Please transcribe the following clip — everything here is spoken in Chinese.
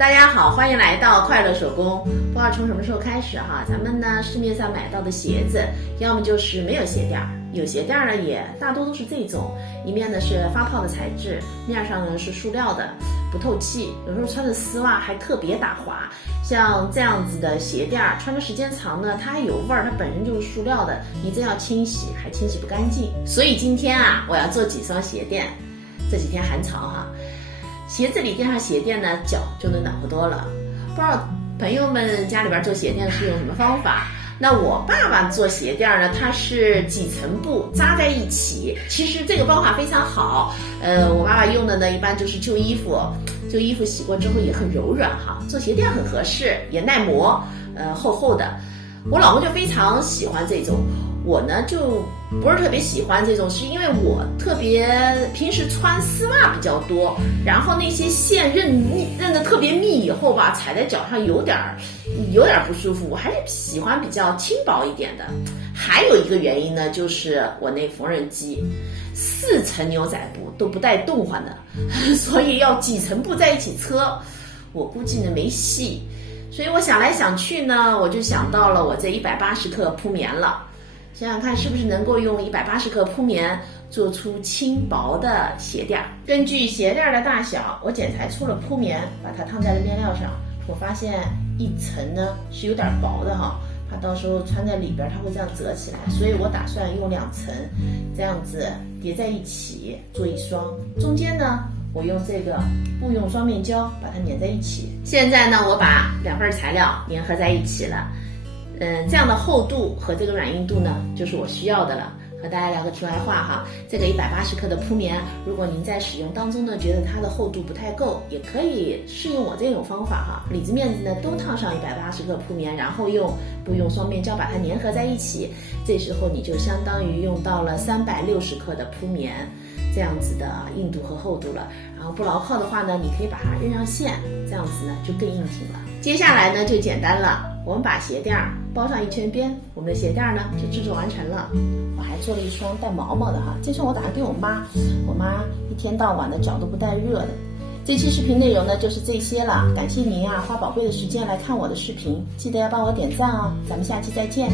大家好，欢迎来到快乐手工。不知道从什么时候开始哈，咱们呢市面上买到的鞋子，要么就是没有鞋垫儿，有鞋垫儿呢也大多都是这种，一面呢是发泡的材质，面上呢是塑料的，不透气，有时候穿着丝袜还特别打滑。像这样子的鞋垫儿，穿的时间长呢，它还有味儿，它本身就是塑料的，你真要清洗还清洗不干净。所以今天啊，我要做几双鞋垫。这几天寒潮哈，鞋子里垫上鞋垫呢，脚就能暖和多了。不知道朋友们家里边做鞋垫是用什么方法？那我爸爸做鞋垫呢，它是几层布扎在一起。其实这个方法非常好。我爸爸用的呢，一般就是旧衣服洗过之后也很柔软哈，做鞋垫很合适，也耐磨，厚厚的。我老公就非常喜欢这种。我呢就不是特别喜欢这种，是因为我特别平时穿丝袜比较多，然后那些线韧得特别密以后吧，踩在脚上有点不舒服，我还是喜欢比较轻薄一点的。还有一个原因呢，就是我那缝纫机4层牛仔布都不带动换的，所以要几层布在一起车，我估计呢没戏。所以我想来想去呢，我就想到了我这180克铺棉了。想想看是不是能够用180克铺棉做出轻薄的鞋垫。根据鞋垫的大小，我剪裁出了铺棉，把它烫在了面料上。我发现一层呢是有点薄的哈，怕到时候穿在里边它会这样折起来，所以我打算用2层这样子叠在一起做一双。中间呢我用这个布用双面胶把它粘在一起。现在呢我把2份材料粘合在一起了。这样的厚度和这个软硬度呢，就是我需要的了。和大家聊个题外话哈，这个180克的铺棉，如果您在使用当中呢，觉得它的厚度不太够，也可以试用我这种方法哈。里子面子呢都烫上180克铺棉，然后布用双面胶把它粘合在一起，这时候你就相当于用到了360克的铺棉，这样子的硬度和厚度了。然后不牢靠的话呢，你可以把它扔上线，这样子呢就更硬挺了。接下来呢就简单了，我们把鞋垫包上一圈边，我们的鞋垫呢就制作完成了。我还做了一双带毛毛的哈，这双我打算给我妈一天到晚的脚都不带热的。这期视频内容呢就是这些了，感谢您啊花宝贵的时间来看我的视频，记得要帮我点赞哦，咱们下期再见。